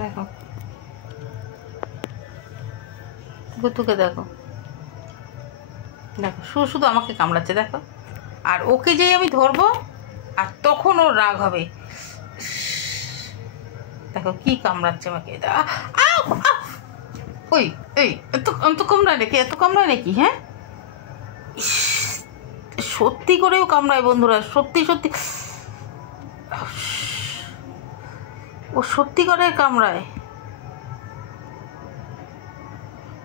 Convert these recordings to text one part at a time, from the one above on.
দেখো ভুতুকে, দেখো দেখো শুধু শুধু আমাকে কামড়াচ্ছে দেখো। আর ওকে যেই আমি ধরবো আর তখন ওর রাগ হবে। দেখো কি কামড়াচ্ছে আমাকে। ওই এই এত কামড়ায় নাকি, এত কামড়ায় নাকি? হ্যাঁ সত্যি করেও কামড়ায় বন্ধুরা, সত্যি সত্যি ও সত্যি করে কামড়ায়।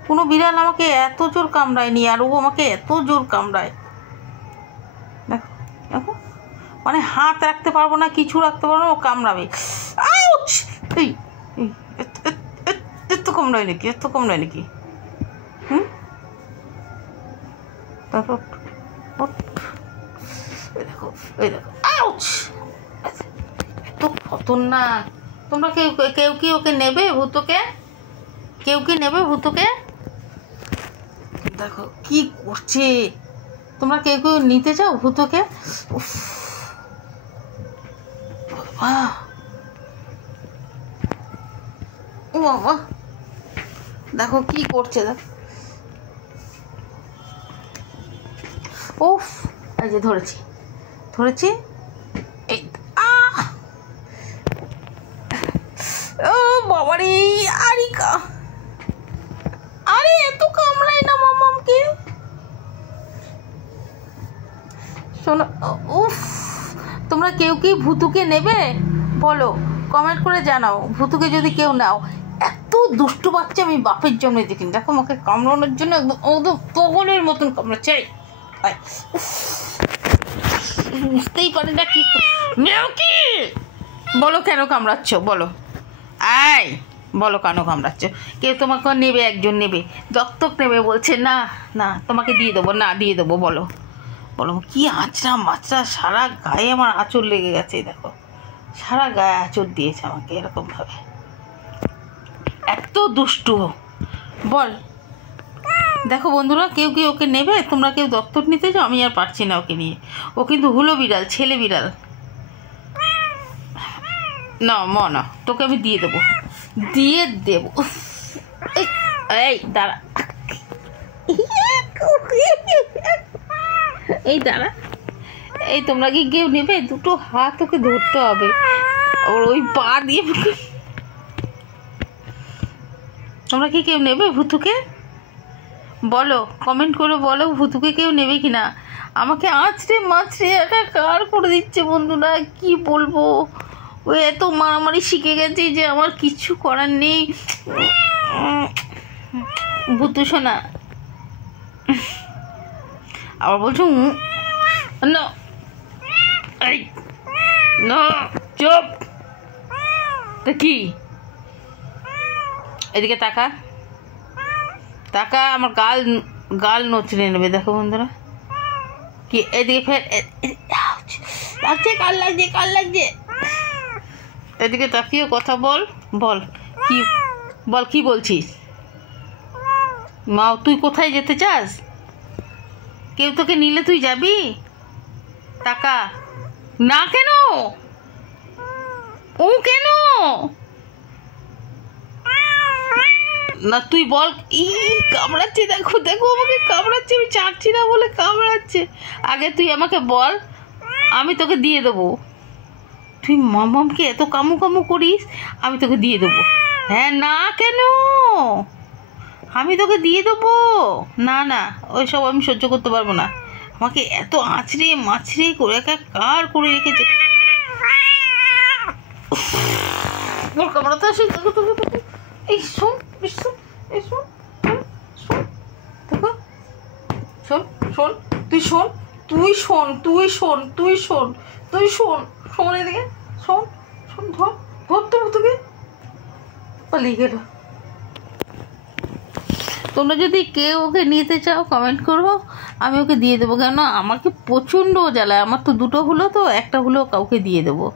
কোনো বিড়াল আমাকে এত জোর কামড়ায়নি, আর ও আমাকে এত জোর কামড়ায়। দেখো দেখো, মানে হাত রাখতে পারবো না, কিছু রাখতে পারবো না, ও কামড়াবে। এই এত কামড়ায় নাকি, এত কামড়ায় নাকি? তারপর দেখো এই দেখো, এত খতরনাক। তোমরা কেউ কেউ কি ওকে নেবে ভূতকে? কেউ কি নেবে ভূতকে? দেখো কি করছে। তোমরা কেউ কেউ নিতে চাও ভূতকে? ও বাবা দেখো কি করছে, দেখো। উফ, এই যে ধরেছি ধরেছি, এই ও বাবারে, আরিকা আরে এত কামড়ায় না মামামকে। শোনো, উফ, তোমরা কেউ কি ভূতুকে নেবে বলো, কমেন্ট করে জানাও। ভূতুকে যদি কেউ নাও, এত দুষ্টু বাচ্চা আমি বাপের জন্য দেখিনি। দেখো আমাকে কামড়ানোর জন্য একদম পাগলের মতন কামড়াচ্ছে। বুঝতেই পারি না কি কি বলো, কেন কামড়াচ্ছ বলো? আয় বলো কেন কামড়াচ্ছ? কেউ তোমাকে নেবে, একজন নেবে, দত্তক নেবে বলছে। না না তোমাকে দিয়ে দেবো, না দিয়ে দেবো, বলো বলো। কি আঁচড়া মাচড়া, সারা গায়ে আমার আঁচড় লেগে গেছে। দেখো সারা গায়ে আঁচড় দিয়েছে আমাকে এরকমভাবে। এত দুষ্টু বল। দেখো বন্ধুরা, কেউ কি ওকে নেবে? তোমরা কেউ দত্তক নিতে চাও? আমি আর পারছি না ওকে নিয়ে। ও কিন্তু হুলো বিড়াল, ছেলে বিড়াল। না না, তোকে আমি দিয়ে দেবো, দিয়ে দেবো। এই দাঁড়া, এই দাঁড়া, এই তোমরা কি কেউ নেবে? দুটো হাত ওকে ধরতে হবে, ওর ওই পা দিয়ে। তোমরা কি কেউ নেবে ভূতুকে? বলো, কমেন্ট করে বলো ভূতুকে কেউ নেবে কিনা। আমাকে আঁচড়ে মাছড়ে একাকার করে দিচ্ছে বন্ধুরা, কি বলবো। ও এত মারামারি শিখে গেছে যে আমার কিছু করার নেই। ভূতু শোনা আবার বলছো না, এই না, চুপ। তা কি, এদিকে তাকা তাকা, আমার গাল গাল নচড়ে নেবে। দেখো বন্ধুরা কি, এদিকে ফের লাগছে, কাল লাগছে, কাল লাগছে। এদিকে তাকিয়ে কথা বল, বল কি, বল কি বলছিস? মা তুই কোথায় যেতে চাস? কেউ তোকে নিলে তুই যাবি? টাকা না কেন, ও কেন না তুই বল। ই কামড়াচ্ছে, দেখো দেখো আমাকে কামড়াচ্ছে, আমি চাচ্ছি না বলে কামড়াচ্ছে। আগে তুই আমাকে বল, আমি তোকে দিয়ে দেবো। তুই মামামকে এত কামু কামু করিস, আমি তোকে দিয়ে দেবো। হ্যাঁ না কেন, আমি তোকে দিয়ে দেবো। না না, ওইসব আমি সহ্য করতে পারবো না। আমাকে এত আঁচড়ে মাছড়ে করে একাকার করে রেখেছে। কামড়াতে আসে, এই শোন, এই শোন, দেখো শোন শোন, তুই শোন, তুই শোন, তুই শোন, তুই শোন, তুই শোন, শোন এদিকে, শোন শোন, ধর ধর তো তোকে, পালিয়ে গেল। তোমরা যদি কেউ ওকে নিতে চাও কমেন্ট করবো, আমি ওকে দিয়ে দেবো। কেন আমাকে প্রচণ্ড জ্বালায়। আমার তো দুটো হলো, তো একটা হলো কাউকে দিয়ে দেবো।